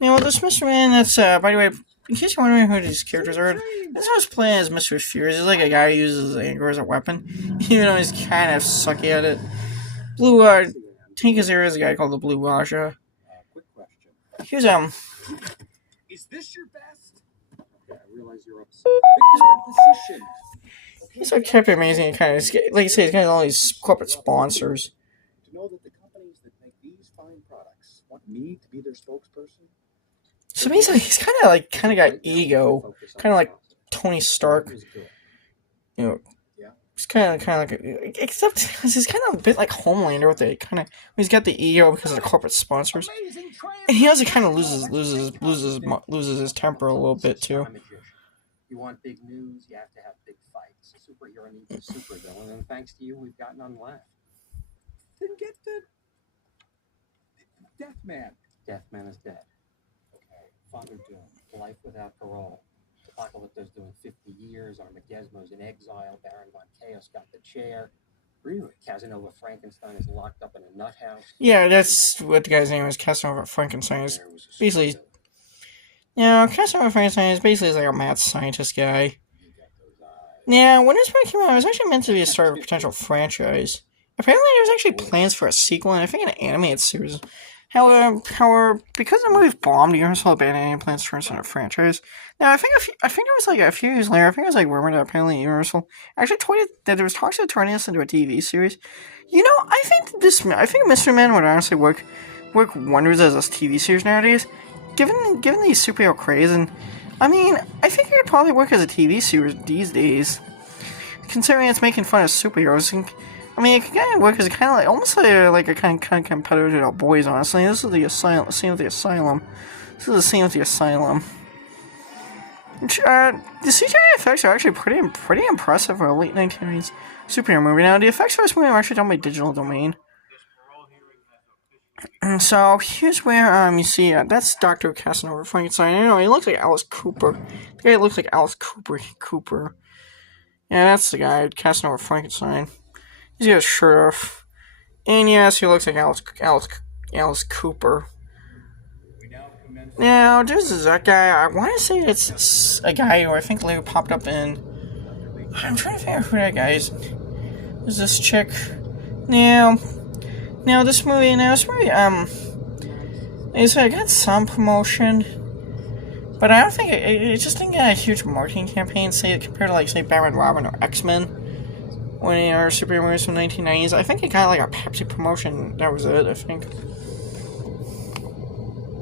Now, this Mr. Man, that's, by the way, in case you're wondering who these characters are, this was playing as Mr. Furious. He's like a guy who uses anger as a weapon, even though he's kind of sucky at it. Blue, Tank is there is a guy called the Blue Raja. Here's, Is this your best? Okay, I realize you're upset. Pick your position. He's like kept amazing, kind of, like you say, he's got all these corporate sponsors. To know that the companies that make these fine products want me to be their spokesperson. So basically, he's kind of got ego, kind of like Tony Stark. You know, he's kind of like, except he's kind of a bit like Homelander with the kind of. He's got the ego because of the corporate sponsors, and he also kind of loses his temper a little bit too. You want big news, you have to have big fights. A superhero needs a supervillain, and thanks to you, we've got none left. Then get the Deathman. Deathman is dead. Okay. Father Doom, life without parole. Apocalypto's doing 50 years. Armageddon's in exile. Baron Von Chaos got the chair. Really? Casanova Frankenstein is locked up in a nut house? Yeah, that's what the guy's name is. Casanova Frankenstein is basically. Yeah, Casanova Frankenstein is basically like a mad scientist guy. Now, when this movie came out, it was actually meant to be a start of a potential franchise. Apparently, there's actually plans for a sequel, and I think an animated series. However, because the movie bombed, Universal abandoned any plans to turn it into a franchise. Now, I think it was like a few years later. I think it was like rumored that apparently Universal actually tweeted that there was talks of turning this into a TV series. You know, I think Mr. Man would honestly work wonders as a TV series nowadays. Given the superhero craze, and I mean, I think it could probably work as a TV series these days, considering it's making fun of superheroes. And, I mean, it could kind of work as kind of like almost like a kind of competitor to The Boys. Honestly, this is the scene with the asylum. This is the scene with the asylum. The CGI effects are actually pretty impressive for a late 1990s superhero movie. Now, the effects for this movie are actually done by Digital Domain. So here's where you see that's Dr. Casanova Frankenstein. You know, he looks like Alice Cooper. The guy looks like Alice Cooper. Yeah, that's the guy, Casanova Frankenstein. He's got his shirt off, and yes, he looks like Alice Cooper. Now, this is that guy. I want to say it's a guy who I think later popped up in. I'm trying to figure out who that guy is. Is this chick? Now this movie, it's got some promotion, but I don't think it just didn't get a huge marketing campaign, say, compared to, like, say, Batman, Robin, or X-Men, when they are superhero movies from the 1990s. I think it got, like, a Pepsi promotion, that was it, I think.